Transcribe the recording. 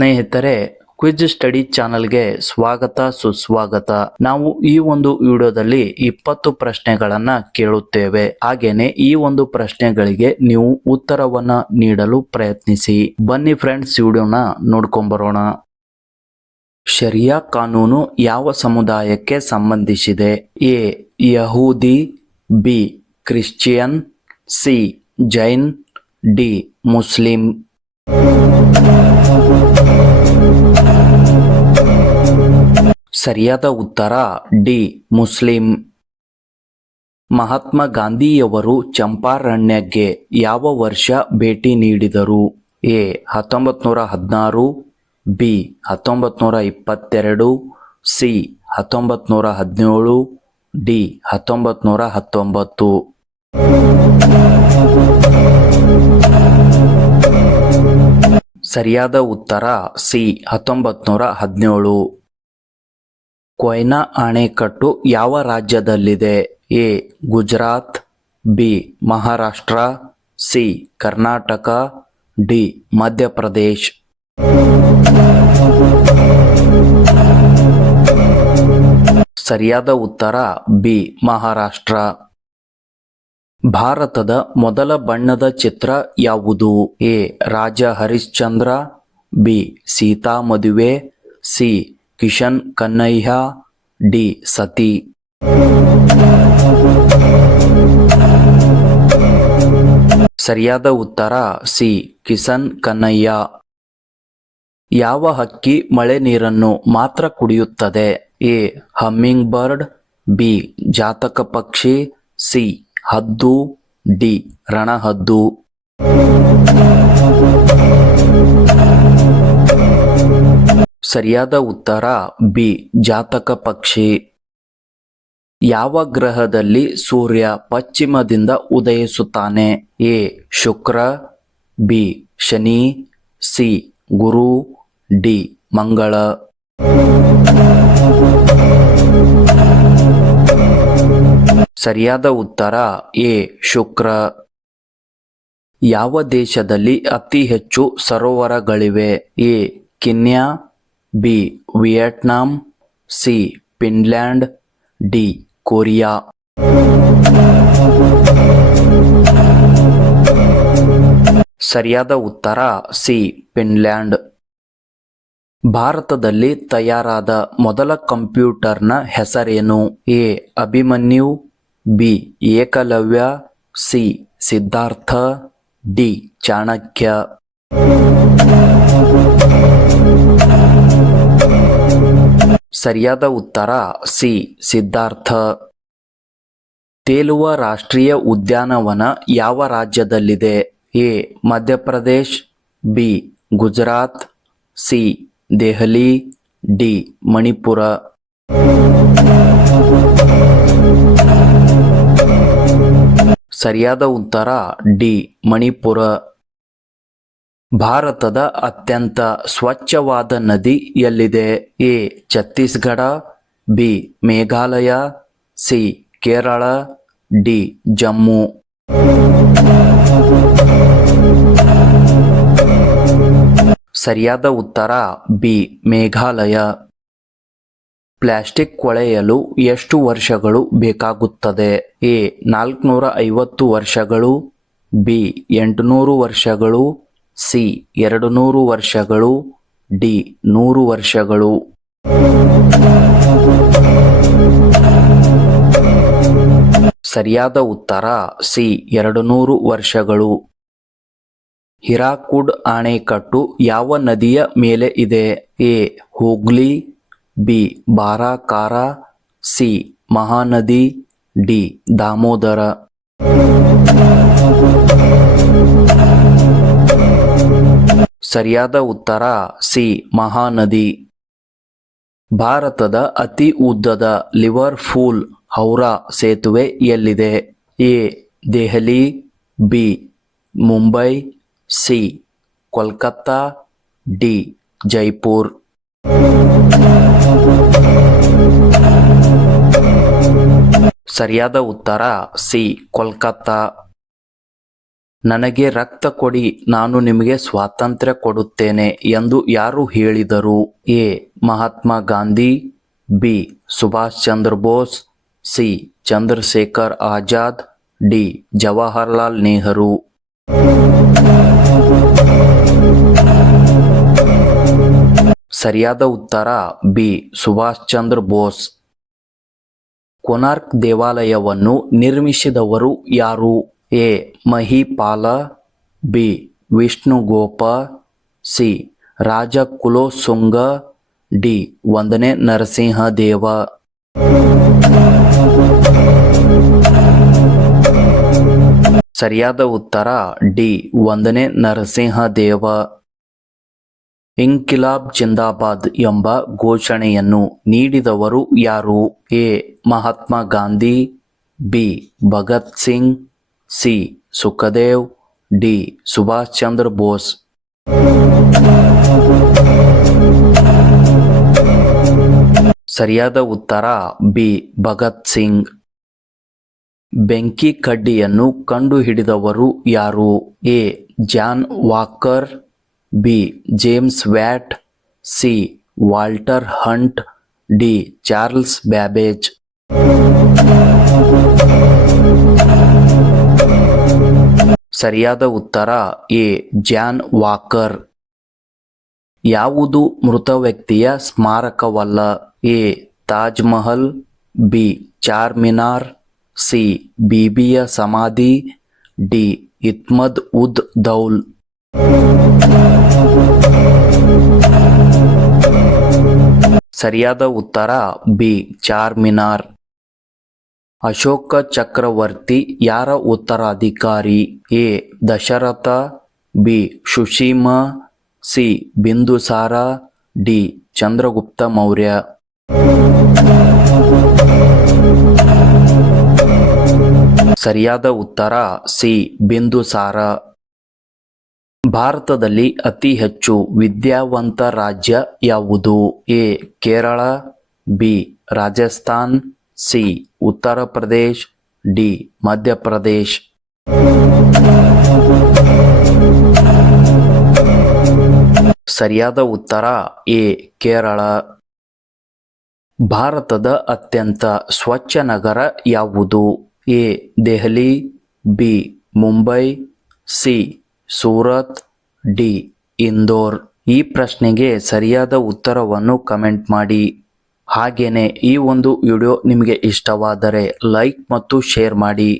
ಸ್ನೇಹಿತರೆ quiz study ಚಾನಲ್ಗೆ ಸ್ವಾಗತ, ಸುಸ್ವಾಗತ. ನಾವು ಈ ಒಂದು ವಿಡಿಯೋದಲ್ಲಿ ಇಪ್ಪತ್ತು ಪ್ರಶ್ನೆಗಳನ್ನ ಕೇಳುತ್ತೇವೆ. ಹಾಗೇನೆ ಈ ಒಂದು ಪ್ರಶ್ನೆಗಳಿಗೆ ನೀವು ಉತ್ತರವನ್ನ ನೀಡಲು ಪ್ರಯತ್ನಿಸಿ. ಬನ್ನಿ ಫ್ರೆಂಡ್ಸ್ ವಿಡಿಯೋನ ನೋಡ್ಕೊಂಬರೋಣ. ಶರಿಯಾ ಕಾನೂನು ಯಾವ ಸಮುದಾಯಕ್ಕೆ ಸಂಬಂಧಿಸಿದೆ? A, ಯಹೂದಿ, B, Christian, C, Jain, D, Muslim. ಸರಿಯಾದ ಉತ್ತರ, ಡಿ. ಮುಸ್ಲಿಂ. ಮಹಾತ್ಮ ಗಾಂಧಿಯವರು ಚಂಪಾರಣ್ಯಕ್ಕೆ ಯಾವ ವರ್ಷ ಭೇಟಿ ನೀಡಿದರು? ಎ. ಹತ್ತೊಂಬತ್ತು ನೂರ ಹದಿನಾರು, ಬಿ. ಹತ್ತೊಂಬತ್ತು ನೂರ ಇಪ್ಪತ್ತೆರಡು, ಸಿ. ಹತ್ತೊಂಬತ್ತು ನೂರ ಹದಿನೇಳು, ಡಿ. ಹತ್ತೊಂಬತ್ತು ನೂರ ಹತ್ತೊಂಬತ್ತು. ಸರಿಯಾದ ಉತ್ತರ, ಸಿ. ಹತ್ತೊಂಬತ್ತು ನೂರ ಹದಿನೇಳು. ಕೊಯ್ನಾ ಅಣೆಕಟ್ಟು ಯಾವ ರಾಜ್ಯದಲ್ಲಿದೆ? A. Gujarat, B. Maharashtra, C. Karnataka, D. Madhya Pradesh. ಸರಿಯಾದ ಉತ್ತರ, ಬಿ. ಮಹಾರಾಷ್ಟ್ರ. ಭಾರತದ ಮೊದಲ ಬಣ್ಣದ ಚಿತ್ರ ಯಾವುದು? A. Raja Harishchandra B. Seetha Maduve C. Kishan Kannaiah, D. ಸತಿ. ಸರಿಯಾದ ಉತ್ತರ, ಸಿ. ಕಿಶನ್ ಕನ್ನಯ್ಯ. ಯಾವ ಹಕ್ಕಿ ಮಳೆ ನೀರನ್ನು ಮಾತ್ರ ಕುಡಿಯುತ್ತದೆ? ಎ. Hummingbird, B. ಜಾತಕ ಪಕ್ಷಿ, ಸಿ. ಹದ್ದು, ಡಿ. ರಣಹದ್ದು. ಸರಿಯಾದ ಉತ್ತರ ಬಿ, ಜಾತಕ ಪಕ್ಷಿ. ಯಾವ ಗ್ರಹದಲ್ಲಿ ಸೂರ್ಯ ಪಶ್ಚಿಮದಿಂದ ಉದಯಿಸುತ್ತಾನೆ? A, Shukra, B, Shani, C, Guru, D, Mangala. ಸರಿಯಾದ ಉತ್ತರ ಎ, ಶುಕ್ರ. ಯಾವ ದೇಶದಲ್ಲಿ ಅತಿ ಹೆಚ್ಚು ಸರೋವರಗಳಿವೆ? A, Kenya B, Vietnam, C, Finland, D, Korea. ಸರಿಯಾದ ಉತ್ತರ, ಸಿ, ಫಿನ್ಲ್ಯಾಂಡ್. ಭಾರತದಲ್ಲಿ ತಯಾರಾದ ಮೊದಲ ಕಂಪ್ಯೂಟರ್ನ ಹೆಸರೇನು? A, Abhimanyu, B, Ekalavya, C, Siddhartha, D, Chanakya. ಸರಿಯಾದ ಉತ್ತರ ಸಿ. ಸಿದ್ಧಾರ್ಥ. ತೇಲುವ ರಾಷ್ಟ್ರೀಯ ಉದ್ಯಾನವನ ಯಾವ ರಾಜ್ಯದಲ್ಲಿದೆ? A. Madhya Pradesh, B. Gujarat, C. Delhi, D. Manipur. ಸರಿಯಾದ ಉತ್ತರ ಡಿ. ಮಣಿಪುರ. ಭಾರತದ ಅತ್ಯಂತ ಸ್ವಚ್ಛವಾದ ನದಿ ಎಲ್ಲಿದೆ? A. Chhattisgarh, B. Meghalaya, C. Kerala, D. Jammu. ಸರಿಯಾದ ಉತ್ತರ, ಬಿ. ಮೇಘಾಲಯ. ಪ್ಲಾಸ್ಟಿಕ್ ಕೊಳೆಯಲು ಎಷ್ಟು ವರ್ಷಗಳು ಬೇಕಾಗುತ್ತದೆ? ಎ. ನಾಲ್ಕುನೂರ ಐವತ್ತು ವರ್ಷಗಳು, ಬಿ. ಎಂಟುನೂರು ವರ್ಷಗಳು ಸಿ, ಎರಡು ನೂರು ವರ್ಷಗಳು, ಡಿ, ನೂರು ವರ್ಷಗಳು. ಸರಿಯಾದ ಉತ್ತರ, ಸಿ, ಎರಡು ನೂರು ವರ್ಷಗಳು. ಹಿರಾಕುಡ್ ಅಣೆಕಟ್ಟು ಯಾವ ನದಿಯ ಮೇಲೆ ಇದೆ? A, Hooghly, B, Barakar, C, Mahanadi, D, Damodar. ಸರಿಯಾದ ಉತ್ತರ ಸಿ, ಮಹಾನದಿ. ಭಾರತದ ಅತಿ ಉದ್ದದ ಲಿವರ್ ಫೂಲ್ ಹೌರಾ ಸೇತುವೆ ಎಲ್ಲಿದೆ? A, Delhi, B, Mumbai, C, Kolkata, D, Jaipur. ಸರಿಯಾದ ಉತ್ತರ ಸಿ, ಕೋಲ್ಕತ್ತಾ. ನನಗೆ ರಕ್ತ ಕೊಡಿ, ನಾನು ನಿಮಗೆ ಸ್ವಾತಂತ್ರ್ಯ ಕೊಡುತ್ತೇನೆ ಎಂದು ಯಾರು ಹೇಳಿದರು? A. Mahatma Gandhi, B. Subhash Chandra Bose, C. Chandrashekhar Azad, D. Jawaharlal Nehru. ಸರಿಯಾದ ಉತ್ತರ, ಬಿ. ಸುಭಾಷ್ ಚಂದ್ರ ಬೋಸ್. ಕೊನಾರ್ಕ್ ದೇವಾಲಯವನ್ನು ನಿರ್ಮಿಸಿದವರು ಯಾರು? A. Mahipala, B. Vishnugopa, C. Raja Kulottunga D. ಒಂದನೇ ನರಸಿಂಹದೇವ. ಸರಿಯಾದ ಉತ್ತರ, ಡಿ. ಒಂದನೇ ನರಸಿಂಹದೇವ. ಇಂಕಿಲಾಬ್ ಜಿಂದಾಬಾದ್ ಎಂಬ ಘೋಷಣೆಯನ್ನು ನೀಡಿದವರು ಯಾರು? A. Mahatma Gandhi, B. Bhagat Singh C Sukhdev D Subhash Chandra Bose ಸರಿಯಾದ ಉತ್ತರ, ಬಿ ಭಗತ್ ಸಿಂಗ್. ಬೆಂಕಿ ಕಡ್ಡಿಯನ್ನು ಕಂಡುಹಿಡಿದವರು ಯಾರು? A John Walker, B James Watt, C Walter Hunt, D Charles Babbage. ಸರಿಯಾದ ಉತ್ತರ ಎ. John Walker. ಯಾವುದು ಮೃತ ವ್ಯಕ್ತಿಯ ಸ್ಮಾರಕವಲ್ಲ? A. Taj Mahal B. Char Minar C. ಬಿಬಿಯ ಸಮಾಧಿ, ಡಿ. ಇತ್ಮದ್ ಉದ್ ದೌಲ್. ಸರಿಯಾದ ಉತ್ತರ ಬಿ. ಚಾರ್ ಮಿನಾರ್ ಅಶೋಕ ಚಕ್ರವರ್ತಿ ಯಾರ ಉತ್ತರಾಧಿಕಾರಿ? A. Dasharatha, B. Sushima, C. Bindusara, D. Chandragupta Maurya. ಸರಿಯಾದ ಉತ್ತರ, ಸಿ. ಬಿಂದುಸಾರ. ಭಾರತದಲ್ಲಿ ಅತಿ ಹೆಚ್ಚು ವಿದ್ಯಾವಂತ ರಾಜ್ಯ ಯಾವುದು? A. Kerala, B. Rajasthan, C. Uttar Pradesh D Madhya Pradesh ಸರಿಯಾದ ಉತ್ತರ ಎ, ಕೇರಳ. ಭಾರತದ ಅತ್ಯಂತ ಸ್ವಚ್ಛ ನಗರ ಯಾವುದು? A, Delhi, B, Mumbai, C, Surat, D, Indore. ಈ ಪ್ರಶ್ನೆಗೆ ಸರಿಯಾದ ಉತ್ತರವನ್ನು ಕಮೆಂಟ್ ಮಾಡಿ. ಹಾಗೇನೆ ಈ ಒಂದು ವಿಡಿಯೋ ನಿಮಗೆ ಇಷ್ಟವಾದರೆ ಲೈಕ್ ಮತ್ತು ಶೇರ್ ಮಾಡಿ.